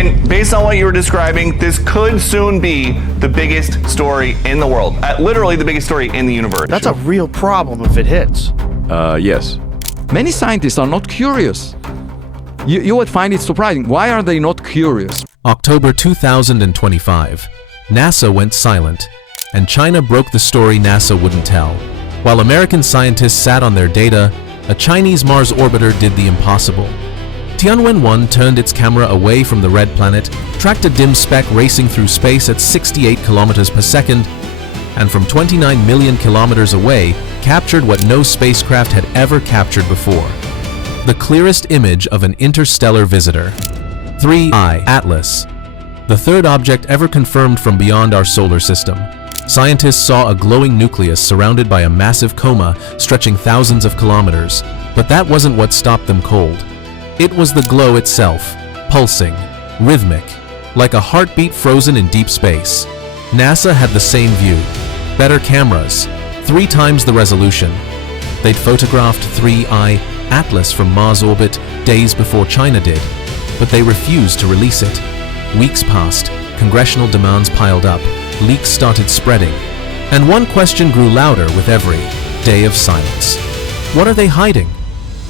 And based on what you were describing, this could soon be the biggest story in the world. Literally the biggest story in the universe. That's a real problem if it hits. Yes. Many scientists are not curious. You would find it surprising. Why are they not curious? October 2025. NASA went silent, and China broke the story NASA wouldn't tell. While American scientists sat on their data, a Chinese Mars orbiter did the impossible. Tianwen-1 turned its camera away from the red planet, tracked a dim speck racing through space at 68 kilometers per second, and from 29 million kilometers away, captured what no spacecraft had ever captured before. The clearest image of an interstellar visitor. 3I Atlas. The third object ever confirmed from beyond our solar system. Scientists saw a glowing nucleus surrounded by a massive coma stretching thousands of kilometers, but that wasn't what stopped them cold. It was the glow itself, pulsing, rhythmic, like a heartbeat frozen in deep space. NASA had the same view. Better cameras, 3 times the resolution. They'd photographed 3I Atlas from Mars orbit days before China did, but they refused to release it. Weeks passed, congressional demands piled up, leaks started spreading, and one question grew louder with every day of silence. What are they hiding?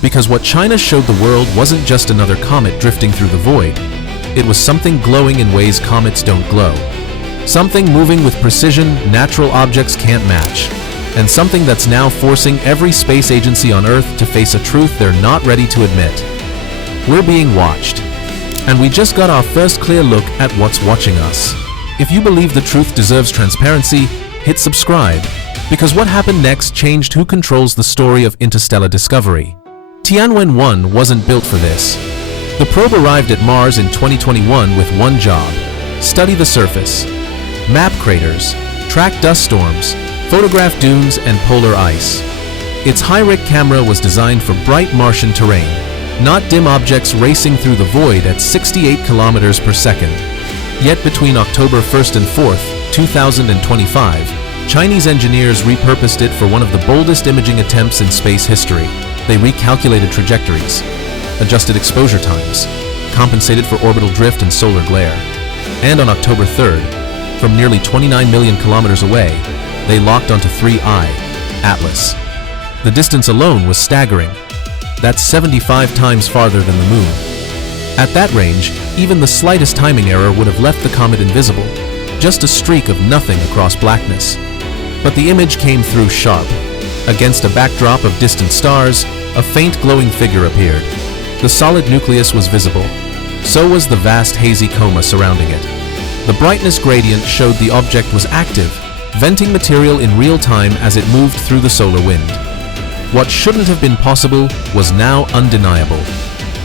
Because what China showed the world wasn't just another comet drifting through the void. It was something glowing in ways comets don't glow. Something moving with precision natural objects can't match. And something that's now forcing every space agency on Earth to face a truth they're not ready to admit. We're being watched. And we just got our first clear look at what's watching us. If you believe the truth deserves transparency, hit subscribe. Because what happened next changed who controls the story of interstellar discovery. Tianwen-1 wasn't built for this. The probe arrived at Mars in 2021 with one job: study the surface, map craters, track dust storms, photograph dunes and polar ice. Its high-rig camera was designed for bright Martian terrain, not dim objects racing through the void at 68 kilometers per second. Yet between October 1st and 4th, 2025, Chinese engineers repurposed it for one of the boldest imaging attempts in space history. They recalculated trajectories, adjusted exposure times, compensated for orbital drift and solar glare. And on October 3rd, from nearly 29 million kilometers away, they locked onto 3I Atlas. The distance alone was staggering. That's 75 times farther than the Moon. At that range, even the slightest timing error would have left the comet invisible, just a streak of nothing across blackness. But the image came through sharp. Against a backdrop of distant stars, a faint glowing figure appeared. The solid nucleus was visible. So was the vast hazy coma surrounding it. The brightness gradient showed the object was active, venting material in real time as it moved through the solar wind. What shouldn't have been possible was now undeniable.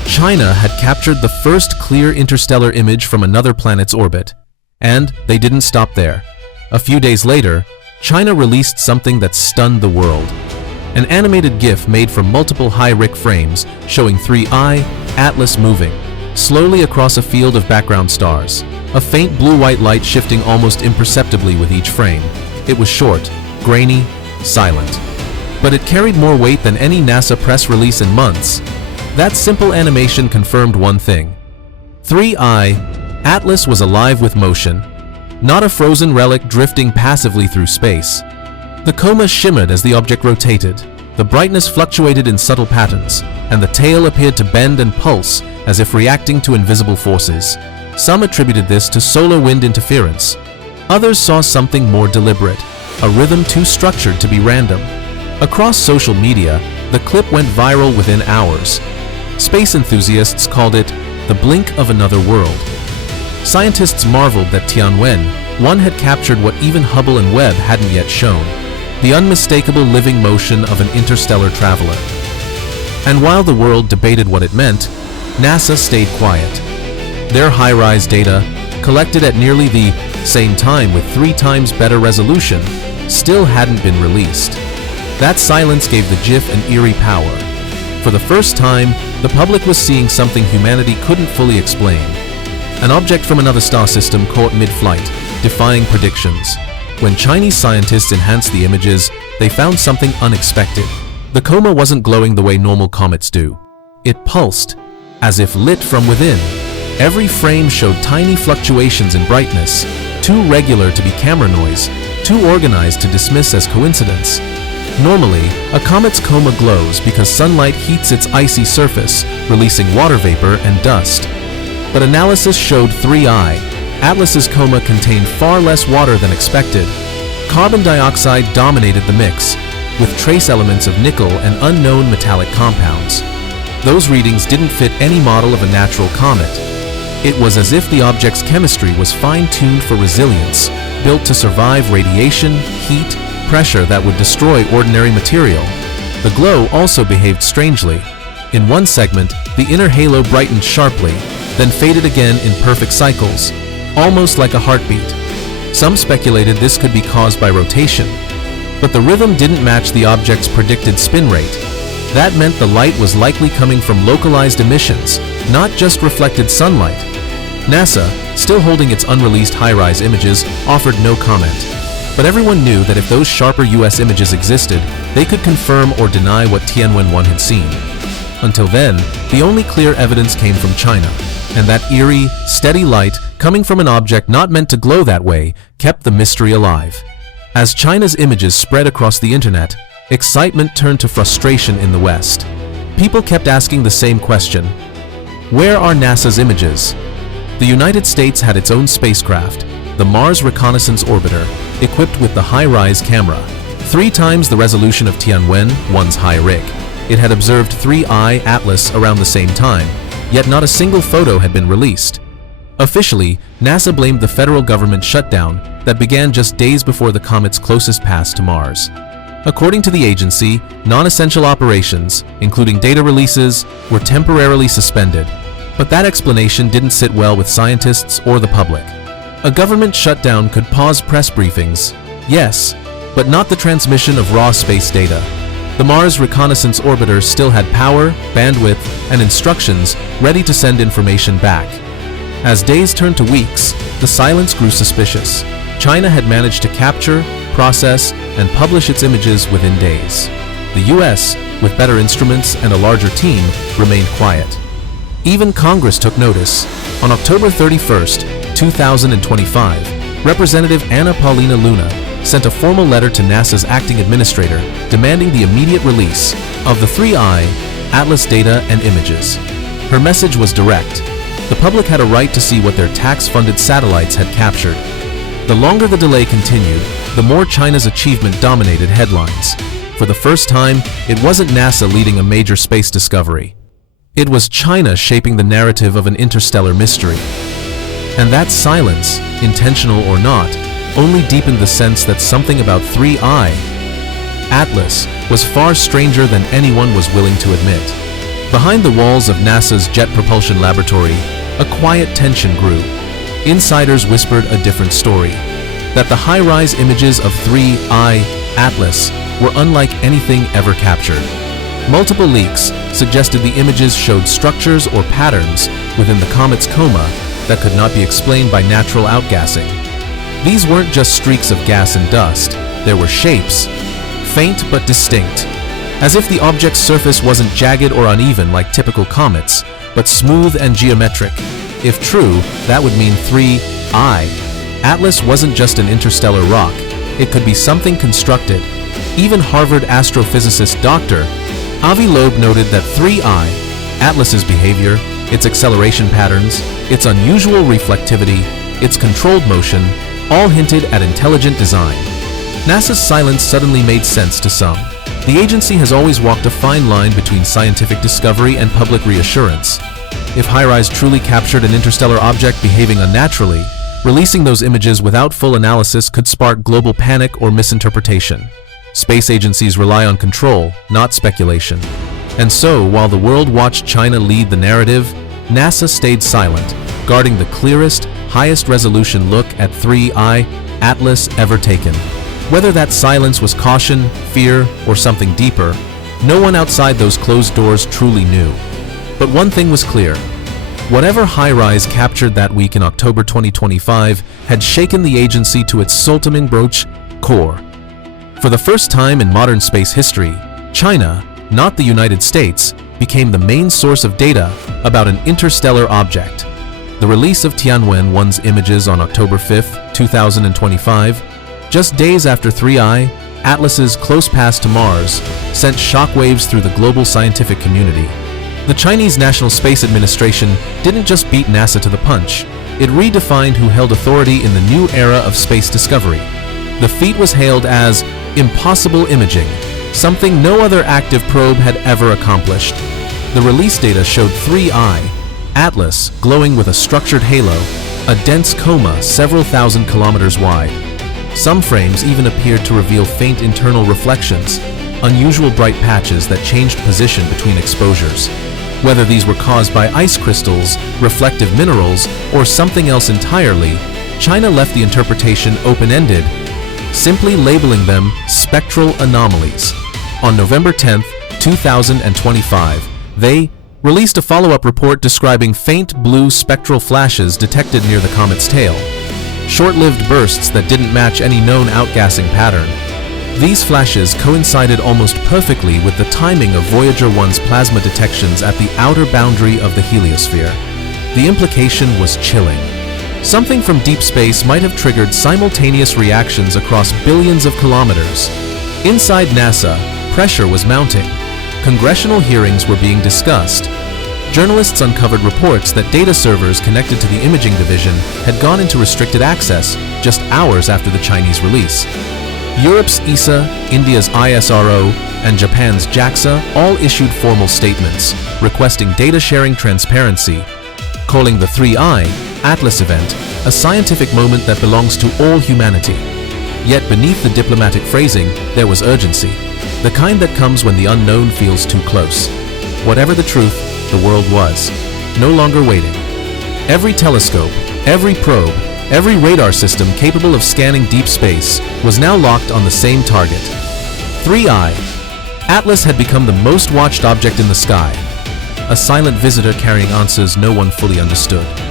China had captured the first clear interstellar image from another planet's orbit. And they didn't stop there. A few days later, China released something that stunned the world. An animated GIF made from multiple high-rig frames showing 3I Atlas moving, slowly across a field of background stars. A faint blue-white light shifting almost imperceptibly with each frame. It was short, grainy, silent. But it carried more weight than any NASA press release in months. That simple animation confirmed one thing. 3I Atlas was alive with motion, not a frozen relic drifting passively through space. The coma shimmered as the object rotated. The brightness fluctuated in subtle patterns, and the tail appeared to bend and pulse as if reacting to invisible forces. Some attributed this to solar wind interference. Others saw something more deliberate, a rhythm too structured to be random. Across social media, the clip went viral within hours. Space enthusiasts called it the blink of another world. Scientists marveled that Tianwen-1 had captured what even Hubble and Webb hadn't yet shown, the unmistakable living motion of an interstellar traveler. And while the world debated what it meant, NASA stayed quiet. Their high-rise data, collected at nearly the same time with 3 times better resolution, still hadn't been released. That silence gave the GIF an eerie power. For the first time, the public was seeing something humanity couldn't fully explain. An object from another star system caught mid-flight, defying predictions. When Chinese scientists enhanced the images, they found something unexpected. The coma wasn't glowing the way normal comets do. It pulsed, as if lit from within. Every frame showed tiny fluctuations in brightness, too regular to be camera noise, too organized to dismiss as coincidence. Normally, a comet's coma glows because sunlight heats its icy surface, releasing water vapor and dust. But analysis showed 3I. Atlas's coma contained far less water than expected. Carbon dioxide dominated the mix, with trace elements of nickel and unknown metallic compounds. Those readings didn't fit any model of a natural comet. It was as if the object's chemistry was fine-tuned for resilience, built to survive radiation, heat, pressure that would destroy ordinary material. The glow also behaved strangely. In one segment, the inner halo brightened sharply, then faded again in perfect cycles, almost like a heartbeat. Some speculated this could be caused by rotation, but the rhythm didn't match the object's predicted spin rate. That meant the light was likely coming from localized emissions, not just reflected sunlight. NASA, still holding its unreleased high-rise images, offered no comment. But everyone knew that if those sharper US images existed, they could confirm or deny what Tianwen-1 had seen. Until then, the only clear evidence came from China, and that eerie, steady light coming from an object not meant to glow that way kept the mystery alive. As China's images spread across the internet, excitement turned to frustration in the West. People kept asking the same question: where are NASA's images? The United States had its own spacecraft, the Mars Reconnaissance Orbiter, equipped with the high-rise camera, 3 times the resolution of Tianwen-1's high rig. It had observed 3I Atlas around the same time, yet not a single photo had been released. Officially, NASA blamed the federal government shutdown that began just days before the comet's closest pass to Mars. According to the agency, non-essential operations, including data releases, were temporarily suspended. But that explanation didn't sit well with scientists or the public. A government shutdown could pause press briefings, yes, but not the transmission of raw space data. The Mars Reconnaissance Orbiter still had power, bandwidth, and instructions ready to send information back. As days turned to weeks, the silence grew suspicious. China had managed to capture, process, and publish its images within days. The US, with better instruments and a larger team, remained quiet. Even Congress took notice. On October 31st, 2025, Representative Anna Paulina Luna sent a formal letter to NASA's acting administrator demanding the immediate release of the 3I Atlas data and images. Her message was direct. The public had a right to see what their tax-funded satellites had captured. The longer the delay continued, the more China's achievement dominated headlines. For the first time, it wasn't NASA leading a major space discovery. It was China shaping the narrative of an interstellar mystery. And that silence, intentional or not, only deepened the sense that something about 3I Atlas was far stranger than anyone was willing to admit. Behind the walls of NASA's Jet Propulsion Laboratory, a quiet tension grew. Insiders whispered a different story, that the high-rise images of 3I Atlas were unlike anything ever captured. Multiple leaks suggested the images showed structures or patterns within the comet's coma that could not be explained by natural outgassing. These weren't just streaks of gas and dust, there were shapes, faint but distinct, as if the object's surface wasn't jagged or uneven like typical comets, but smooth and geometric. If true, that would mean 3I Atlas wasn't just an interstellar rock, it could be something constructed. Even Harvard astrophysicist Dr. Avi Loeb noted that 3I Atlas's behavior, its acceleration patterns, its unusual reflectivity, its controlled motion, all hinted at intelligent design. NASA's silence suddenly made sense to some. The agency has always walked a fine line between scientific discovery and public reassurance. If HiRISE truly captured an interstellar object behaving unnaturally, releasing those images without full analysis could spark global panic or misinterpretation. Space agencies rely on control, not speculation. And so, while the world watched China lead the narrative, NASA stayed silent, guarding the clearest, highest resolution look at 3I Atlas ever taken. Whether that silence was caution, fear, or something deeper, no one outside those closed doors truly knew. But one thing was clear. Whatever HiRISE captured that week in October 2025 had shaken the agency to its Sultanmensch core. For the first time in modern space history, China, not the United States, became the main source of data about an interstellar object. The release of Tianwen-1's images on October 5, 2025, just days after 3I, Atlas's Close Pass to Mars, sent shockwaves through the global scientific community. The Chinese National Space Administration didn't just beat NASA to the punch, it redefined who held authority in the new era of space discovery. The feat was hailed as impossible imaging, something no other active probe had ever accomplished. The release data showed 3I, Atlas, glowing with a structured halo, a dense coma several thousand kilometers wide. Some frames even appeared to reveal faint internal reflections, unusual bright patches that changed position between exposures. Whether these were caused by ice crystals, reflective minerals, or something else entirely, China left the interpretation open-ended, simply labeling them spectral anomalies. On November 10, 2025, they released a follow-up report describing faint blue spectral flashes detected near the comet's tail, short-lived bursts that didn't match any known outgassing pattern. These flashes coincided almost perfectly with the timing of Voyager 1's plasma detections at the outer boundary of the heliosphere. The implication was chilling. Something from deep space might have triggered simultaneous reactions across billions of kilometers. Inside NASA, pressure was mounting. Congressional hearings were being discussed. Journalists uncovered reports that data servers connected to the imaging division had gone into restricted access just hours after the Chinese release. Europe's ESA, India's ISRO, and Japan's JAXA all issued formal statements requesting data sharing transparency, calling the 3I Atlas event a scientific moment that belongs to all humanity. Yet beneath the diplomatic phrasing, there was urgency, the kind that comes when the unknown feels too close. Whatever the truth, the world was no longer waiting. Every telescope, every probe, every radar system capable of scanning deep space was now locked on the same target. 3I. Atlas had become the most watched object in the sky, a silent visitor carrying answers no one fully understood.